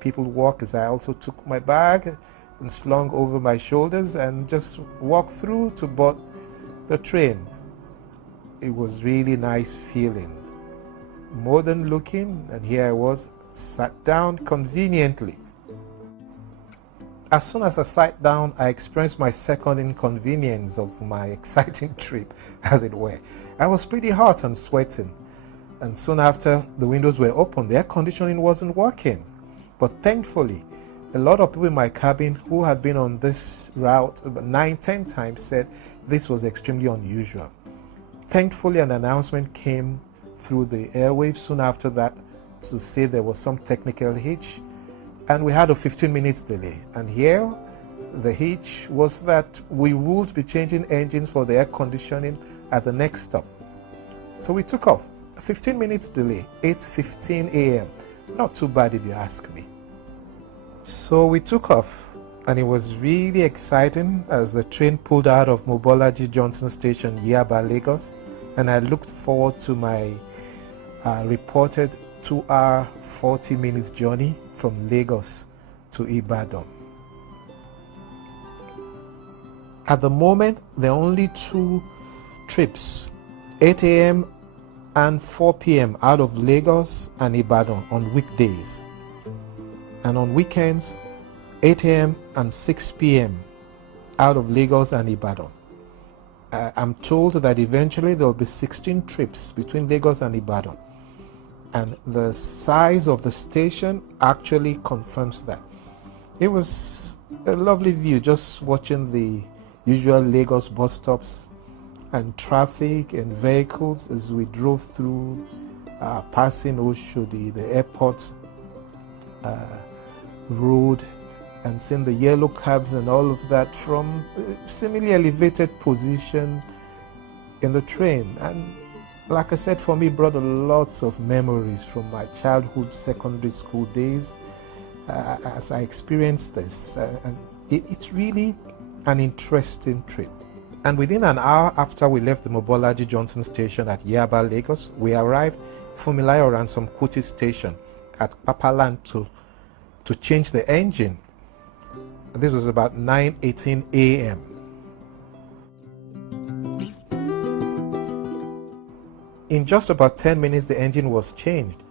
people walk is I also took my bag and slung over my shoulders and just walked through to board the train. It was really nice feeling. Modern looking, and here I was, sat down conveniently. As soon as I sat down, I experienced my second inconvenience of my exciting trip, as it were. I was pretty hot and sweating, and soon after the windows were open, the air conditioning wasn't working. But thankfully, a lot of people in my cabin who had been on this route about 9-10 times said this was extremely unusual. Thankfully, an announcement came through the airwaves soon after that to say there was some technical hitch, and we had a 15 minutes delay. And here the hitch was that we would be changing engines for the air conditioning at the next stop. So we took off. A 15 minutes delay, 8:15 a.m. Not too bad if you ask me. So we took off, and it was really exciting as the train pulled out of Mobolaji Johnson Station, Yaba, Lagos, and I looked forward to my reported 2-hour 40 minutes journey from Lagos to Ibadan. At the moment, there are only 2 trips, 8 a.m. and 4 p.m. out of Lagos and Ibadan on weekdays, and on weekends 8 a.m. and 6 p.m. out of Lagos and Ibadan. I'm told that eventually there will be 16 trips between Lagos and Ibadan, and the size of the station actually confirms that. It was a lovely view just watching the usual Lagos bus stops and traffic and vehicles as we drove through, passing Oshodi, the airport road, and seeing the yellow cabs and all of that from a similarly elevated position in the train. And like I said, for me, brought lots of memories from my childhood secondary school days as I experienced this. And it's really an interesting trip. And within an hour after we left the Mobolaji Johnson Station at Yaba, Lagos, we arrived Funmilayo Ransom Kuti Station at Papaland to change the engine. This was about 9:18 a.m. In just about 10 minutes, the engine was changed,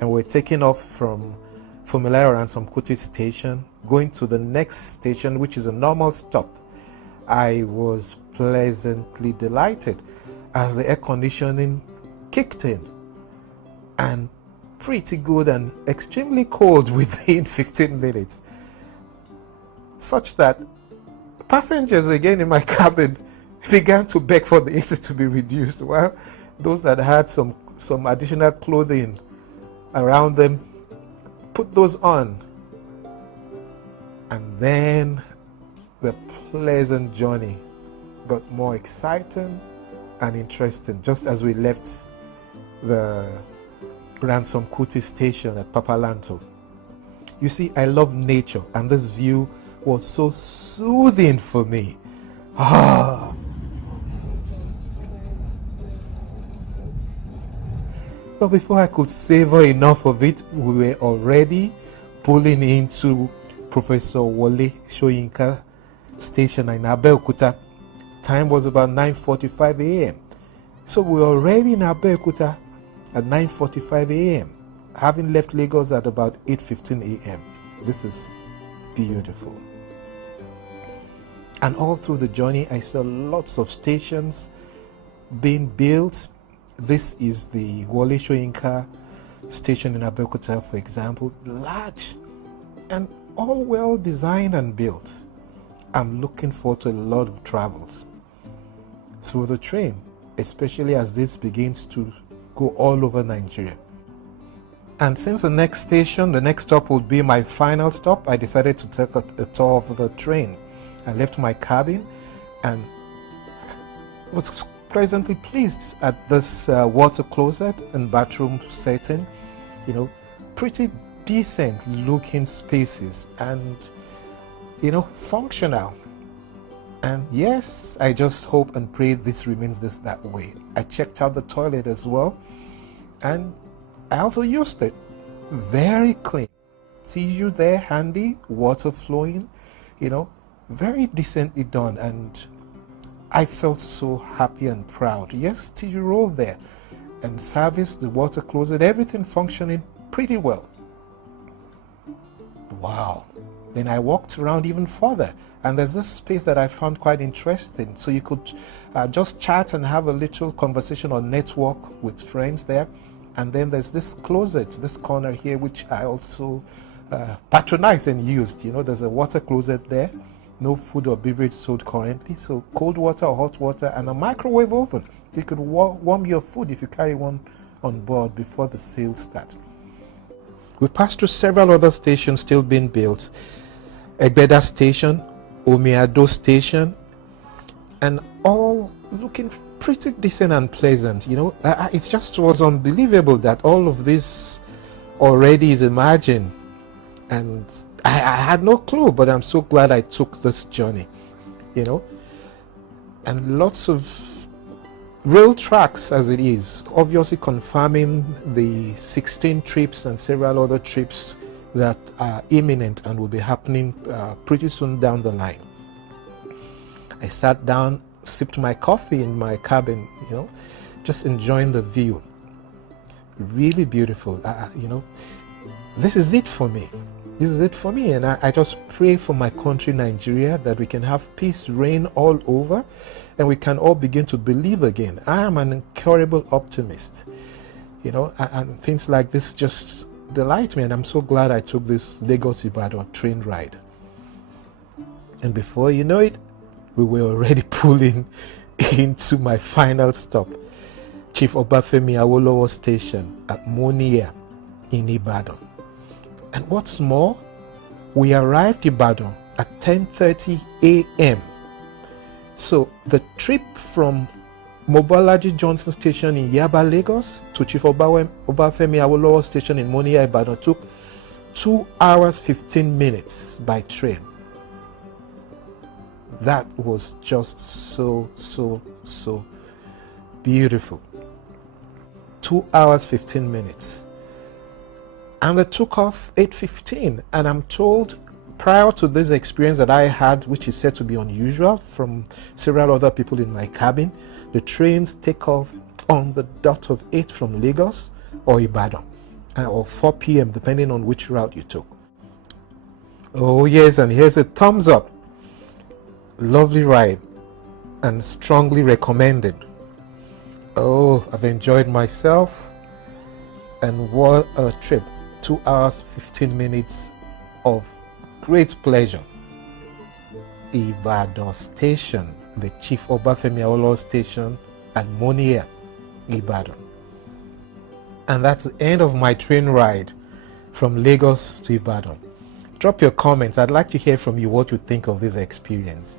and we're taking off from Funmilayo Ransom Kuti Station, going to the next station, which is a normal stop. I was pleasantly delighted as the air conditioning kicked in, and pretty good and extremely cold within 15 minutes, such that passengers again in my cabin began to beg for the AC to be reduced, while those that had some additional clothing around them put those on. And then the pleasant journey got more exciting and interesting just as we left the Ransom Kuti Station at Papalanto. You see, I love nature, and this view was so soothing for me. But before I could savor enough of it, we were already pulling into Professor Wole Soyinka Station in Abeokuta. Time was about 9:45 a.m. So we were already in Abeokuta at 9:45 a.m., having left Lagos at about 8:15 a.m. This is beautiful. And all through the journey, I saw lots of stations being built. This is the Wole Soyinka Station in Abeokuta, for example, large and all well designed and built. I'm looking forward to a lot of travels through the train, especially as this begins to go all over Nigeria. And since the next station, the next stop would be my final stop, I decided to take a tour of the train. I left my cabin and was presently pleased at this water closet and bathroom setting. You know, pretty decent looking spaces and, you know, functional. And yes, I just hope and pray this remains that way. I checked out the toilet as well, and I also used it. Very clean. tissue there handy, water flowing, very decently done. And I felt so happy and proud. Yes, tissue roll there, and service, the water closet, everything functioning pretty well. Wow. Then I walked around even further, and there's this space that I found quite interesting. So you could just chat and have a little conversation or network with friends there. And then there's this closet, this corner here, which I also patronized and used. There's a water closet there, no food or beverage sold currently. So cold water or hot water, and a microwave oven. You could warm your food if you carry one on board before the sales start. We passed through several other stations still being built. Egbeda Station, Omiado Station, and all looking pretty decent and pleasant. It just was unbelievable that all of this already is imagined, and I had no clue, but I'm so glad I took this journey, and lots of rail tracks as it is, obviously confirming the 16 trips and several other trips that are imminent and will be happening pretty soon down the line. I sat down, sipped my coffee in my cabin, just enjoying the view. Really beautiful. This is it for me. This is it for me, and I just pray for my country, Nigeria, that we can have peace reign all over, and we can all begin to believe again. I am an incurable optimist, and things like this just delight me, and I'm so glad I took this Lagos-Ibadan train ride. And before you know it, we were already pulling into my final stop, Chief Obafemi Awolowo Station at Monia in Ibadan. And what's more, we arrived in Ibadan at 10:30 a.m. So the trip from Mobolaji Johnson Station in Yaba, Lagos to Chief Obafemi Awolowo Station in Monia, Ibadan took 2 hours 15 minutes by train. That was just so beautiful. 2 hours 15 minutes. And they took off 8:15, and I'm told prior to this experience that I had, which is said to be unusual from several other people in my cabin, the trains take off on the dot of 8 from Lagos or Ibadan, or 4 p.m. depending on which route you took. Oh yes, and here's a thumbs up. Lovely ride and strongly recommended. Oh, I've enjoyed myself, and what a trip. 2 hours 15 minutes of great pleasure. Ibadan Station, the Chief Obafemi Awolowo Station at Monia, Ibadan. And that's the end of my train ride from Lagos to Ibadan. Drop your comments. I'd like to hear from you what you think of this experience.